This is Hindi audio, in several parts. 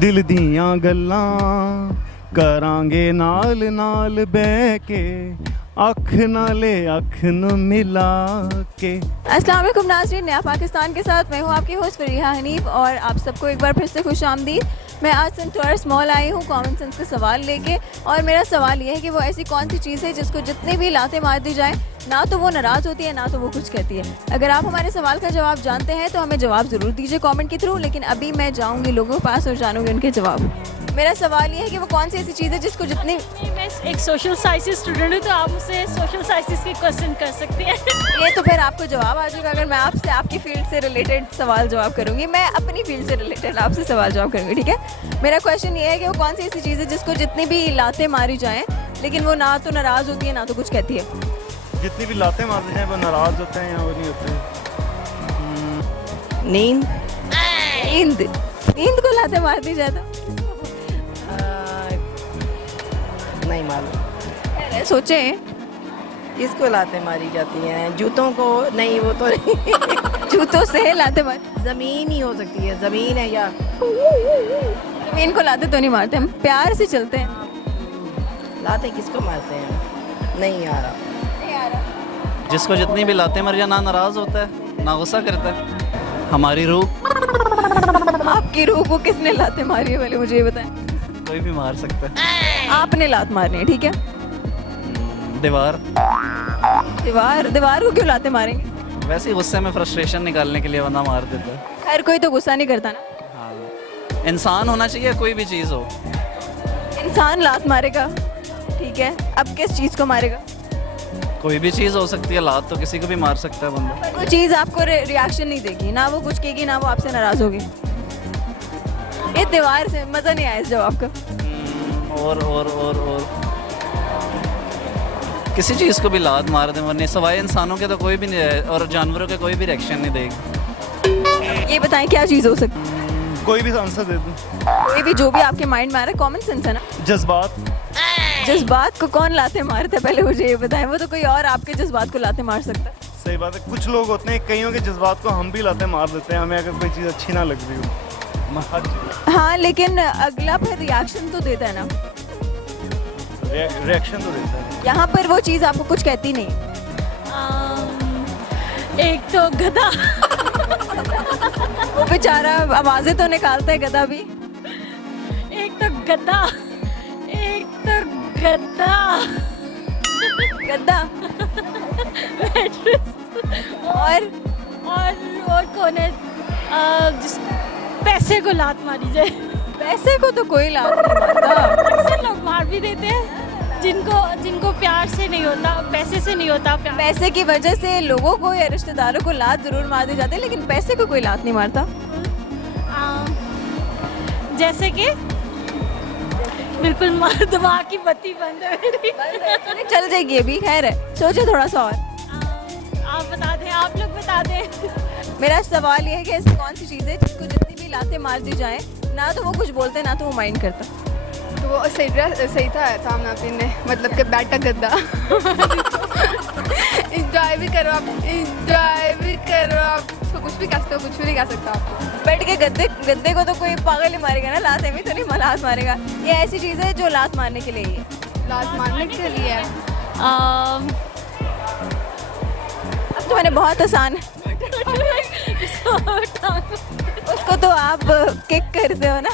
दिल दियां गल्लां करांगे नाल नाल बह के, अख नाले अख न मिला के। अस्सलाम वालेकुम नाज़रीन, नया पाकिस्तान के साथ मैं हूँ आपकी होस्ट फरीहा हनीफ और आप सबको एक बार फिर से खुश आमदीद। मैं आज सेंटोरस मॉल आई हूँ कॉमन सेंस का सवाल लेके, और मेरा सवाल ये है कि वो ऐसी कौन सी चीज़ है जिसको जितनी भी लातें मार दी जाए ना तो वो नाराज़ होती है ना तो वो कुछ कहती है। अगर आप हमारे सवाल का जवाब जानते हैं तो हमें जवाब ज़रूर दीजिए कमेंट के थ्रू, लेकिन अभी मैं जाऊँगी लोगों के पास और जानूँगी उनके जवाब। मेरा सवाल ये है कि वो कौन सी ऐसी चीज़ है जिसको जितनी मैं एक सोशल साइंसेस स्टूडेंट हूँ, तो आप मुझसे सोशल साइंसेस के क्वेश्चन कर सकते हैं। ये तो फिर आपको जवाब आ जाएगा अगर मैं आपसे आपकी फील्ड से रिलेटेड सवाल जवाब करूँगी। मैं अपनी फील्ड से रिलेटेड आपसे सवाल जवाब करूँगी, ठीक है। मेरा क्वेश्चन ये है कि वो कौन सी ऐसी चीज़ है जिसको जितनी भी लातें मारी जाएँ लेकिन वो ना तो नाराज़ होती है ना तो कुछ कहती है। जितनी भी लातें मारते हैं वो नाराज होते हैं या वो नहीं होते। नींद नींद नींद को लातें मार दी जाए तो नहीं मालूम। सोचें। किसको लातें मारी जाती हैं? जूतों को? नहीं, वो तो नहीं। जूतों से लातें मार, ज़मीन ही हो सकती है, ज़मीन है या जमीन को लाते तो नहीं मारते, हम प्यार से चलते हैं। लातें किसको मारते हैं? नहीं आ रहा। नहीं आ रहा। जिसको जितनी भी लातें मर जाए ना नाराज़ होता है ना गुस्सा करता है। हमारी रूह। आपकी रूह को किसने लातें मारी है पहले मुझे ये बताएं। कोई भी मार सकता है। आपने लात मारनी है, ठीक है। दीवार। दीवार को क्यों लाते मारेंगे? वैसे ही गुस्से में फ्रस्ट्रेशन निकालने के लिए बंदा मार देता है। हर कोई तो गुस्सा नहीं करता ना। हाँ, इंसान होना चाहिए, कोई भी चीज़ हो। इंसान लात मारेगा, ठीक है, अब किस चीज़ को मारेगा? कोई भी चीज़ हो सकती है, लात तो किसी को भी मार सकता है बंदा। पर वो चीज़ आपको रिएक्शन नहीं देगी, ना वो कुछ कहेगी ना वो आपसे नाराज़ होगी। ये दीवार से मज़ा नहीं आया इस जवाब का। और किसी चीज़ को भी लात मार दे वरने सवाए इंसानों के तो कोई भी नहीं है, और जानवरों के कोई भी रिएक्शन नहीं देगी। ये बताएं क्या चीज़ हो सकती है? कोई भी आंसर दे दूं। कोई भी, जो भी आपके माइंड में आ रहा है, कॉमन सेंस है ना। जज्बात। जज्बात को कौन लाते मारता है पहले मुझे ये बताएं। वो तो कोई और आपके जज्बात को लाते मार सकता है। सही बात है, कुछ लोग होते हैं कईयों के जज्बात को हम भी लाते मार देते हैं, हमें अगर कोई चीज़ अच्छी ना लग रही हो। हर चीज़ हाँ, लेकिन अगला फिर रिएक्शन तो देता है ना। रिएक्शन तो देता है। यहाँ पर वो चीज़ आपको कुछ कहती नहीं। एक तो गधा। वो बेचारा आवाज़ें तो निकालता है गधा भी। एक तो गधा, एक तो गधा। गद्दा। और कौन है जिस पैसे को लात मारी जाए? पैसे को तो कोई लात नहीं मारता। अक्सर लोग मार भी देते हैं जिनको प्यार से नहीं होता, पैसे से नहीं होता प्यार। पैसे की वजह से लोगों को या रिश्तेदारों को लात जरूर मार दी जाती है, लेकिन पैसे को कोई लात नहीं मारता। जैसे कि बिल्कुल दिमाग की बत्ती बंद है मेरी। चल जाएगी अभी, खैर है, सोचो थोड़ा सा और। आप बता दें, आप लोग बता दें। मेरा सवाल ये है कि ऐसी कौन सी चीज़ है जिसको जितनी भी लातें मार दी जाए ना तो वो कुछ बोलते ना तो वो माइंड करता। तो वो सही था सामना ने, मतलब कि बैठा गद्दा। इंजॉय भी करो आप, इंजॉय भी करो आप। उसको कुछ भी कह सकते हो, कुछ भी नहीं कह सकता आप। बैठ के गद्दे को तो कोई पागल ही मारेगा ना, लात भी तो नहीं लात मारेगा। ये ऐसी चीज़ है जो लात मारने के लिए ही है। लात मारने के लिए है। अब तो मैंने बहुत आसान है। उसको तो आप किक करते हो ना।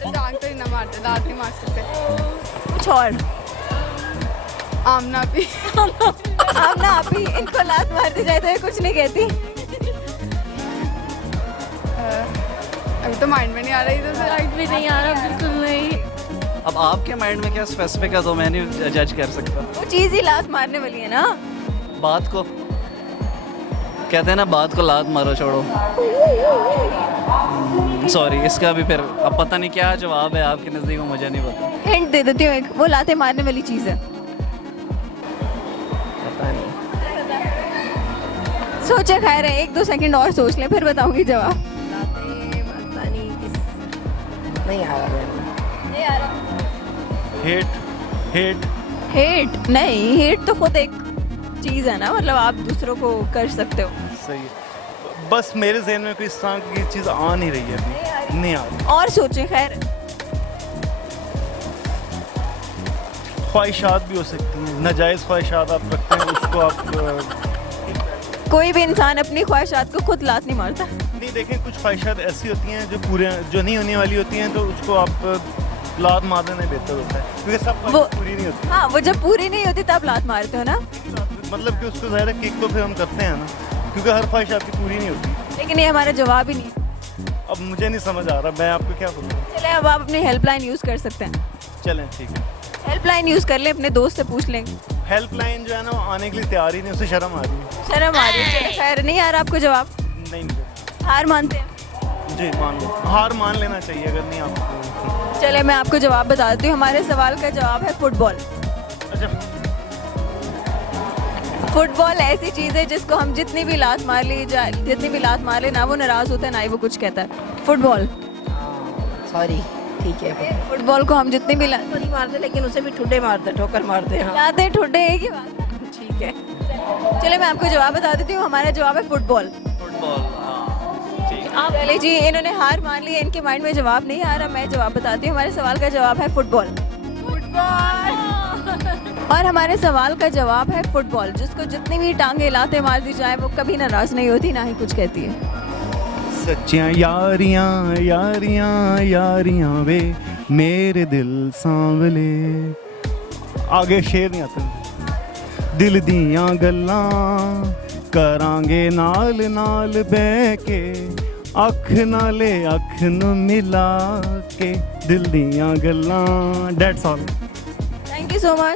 टांग तो ही ना मारते, लात नहीं मार सकते। कुछ और। आमना भी। आमना आप ही, इनको लात मार दी जाए तो ये कुछ नहीं कहती। अभी तो माइंड में नहीं आ रही, तो लाइट भी नहीं आ रहा, बिल्कुल नहीं। अब आपके माइंड में क्या स्पेसिफिक है तो मैं नहीं जज कर सकता। वो चीज़ ही लात मारने वाली है ना। बात को कहते हैं ना, बात को लात मारो छोड़ो। सॉरी, इसका भी फिर अब पता नहीं क्या जवाब है आपके नज़दीक, मुझे नहीं पता। हिंट दे देती हूँ एक, वो लाते मारने वाली चीज़ है। पता नहीं। सोचे, खैर है, 1-2 सेकंड और सोच लें फिर बताऊंगी जवाब। लातें पता नहीं किस, नहीं आ रहा। नहीं आ रहा। हेट। हेट नहीं, हेट तो खुद एक चीज़ है ना, मतलब आप दूसरों को कर सकते हो। सही है, बस मेरे जहन में कोई इस तरह की चीज़ आ नहीं रही है अभी, नहीं आ रही। और सोचें, खैर ख्वाहिशात भी हो सकती हैं, नाजायज़ ख्वाहिशात आप रखते हैं, उसको आप कोई भी इंसान अपनी ख्वाहिशात को खुद लात नहीं मारता। नहीं देखें, कुछ ख्वाहिशात ऐसी होती हैं जो नहीं होने वाली होती हैं, तो उसको आप लात मार देना बेहतर होता है, क्योंकि सब वो ख्वाहिश पूरी नहीं होती। हाँ, वो जब पूरी नहीं होती तब लात मारते हो ना। मतलब कि उसको ज़ाहिर है किक तो फिर हम करते हैं ना, क्योंकि हर ख्वाहिश आपकी पूरी नहीं होती। लेकिन ये हमारा जवाब ही नहीं है। अब मुझे नहीं समझ आ रहा, मैं आपको क्या बोलूँ। चले, अब आप अपनी हेल्पलाइन यूज़ कर सकते हैं। चलें ठीक है। हेल्पलाइन यूज़ कर लें, अपने दोस्त से पूछ लेंगे। हेल्पलाइन जो है ना, वो आने के लिए तैयार ही नहीं, उसे शर्म आ रही है। शर्म आ रही है। चले, खैर नहीं आ रहा आपको जवाब, नहीं हार मानते हैं। जी मान लो, हार मान लेना चाहिए अगर नहीं आपको। चले, मैं आपको जवाब बता देती हूँ। हमारे सवाल का जवाब है फुटबॉल। अच्छा, फुटबॉल ऐसी चीज़ है जिसको हम जितनी भी लात मार ली जाए, जितनी भी लात मार ले, ना वो नाराज़ होता है ना ही वो कुछ कहता है। फुटबॉल, सॉरी, ठीक है। फुटबॉल को हम जितनी भी तो नहीं मारते, लेकिन उसे भी ठुड्डे मारते, ठोकर मारते हैं। हाँ, लाते ठुड्डे एक ही बात। ठीक है। चले, मैं आपको जवाब बता देती हूँ। हमारा जवाब है फुटबॉल। फुटबॉल, हाँ ठीक है। चले जी, इन्होंने हार मान ली है, इनके माइंड में जवाब नहीं आ रहा। मैं जवाब बताती हूँ। हमारे सवाल का जवाब है फुटबॉल। और हमारे सवाल का जवाब है फुटबॉल, जिसको जितनी भी टांगे लाते मार दी जाए, वो कभी नाराज नहीं होती, ना ही कुछ कहती है। सच्चियाँ यारियाँ यारियाँ यारियाँ वे मेरे दिल सांवले। आगे शेर नहीं आता। दिल दियाँ गल्लां करांगे नाल नाल बह के, अख नाले अख न मिला के, दिल दियाँ गल्लां। That's all. Thank you so much.